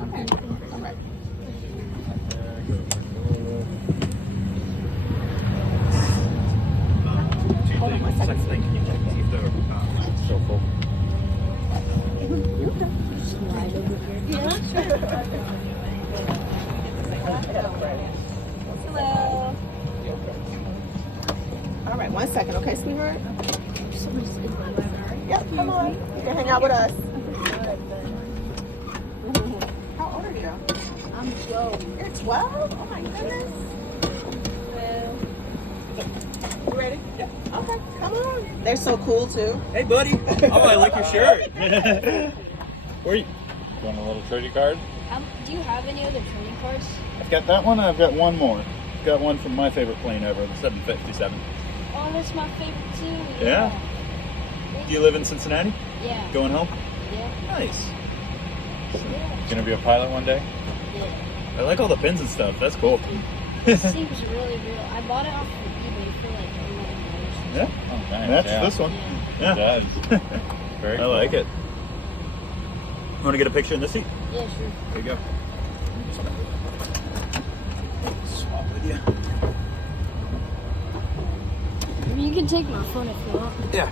Okay. All right. Hold on one second. So full. Slide over here. Yeah, sure. Hello. All right, 1 second, okay, sweetheart? Yep, come on. You can hang out with us. How old are you? I'm 12. You're 12? Oh my goodness. You ready? Yeah. Okay, come on. They're so cool too. Hey, buddy. Oh, I like your shirt. Where are you? Want a little trading card? Do you have any other trading cards? I've got that one, and I've got one more. Got one from my favorite plane ever, the 757. Oh, that's my favorite too. Yeah? Do you live in Cincinnati? Yeah. Going home? Yeah. Nice. Yeah. Gonna be a pilot one day? Yeah. I like all the pins and stuff. That's cool. It seems really real. I bought it off of eBay for like $11. Yeah. Oh, nice. That's Yeah. this one. Yeah. Yeah. It does. Very I cool. like it. Want to get a picture in this seat? Yeah, sure. There you go. Swap with you. I mean, you can take my phone if you want. Yeah.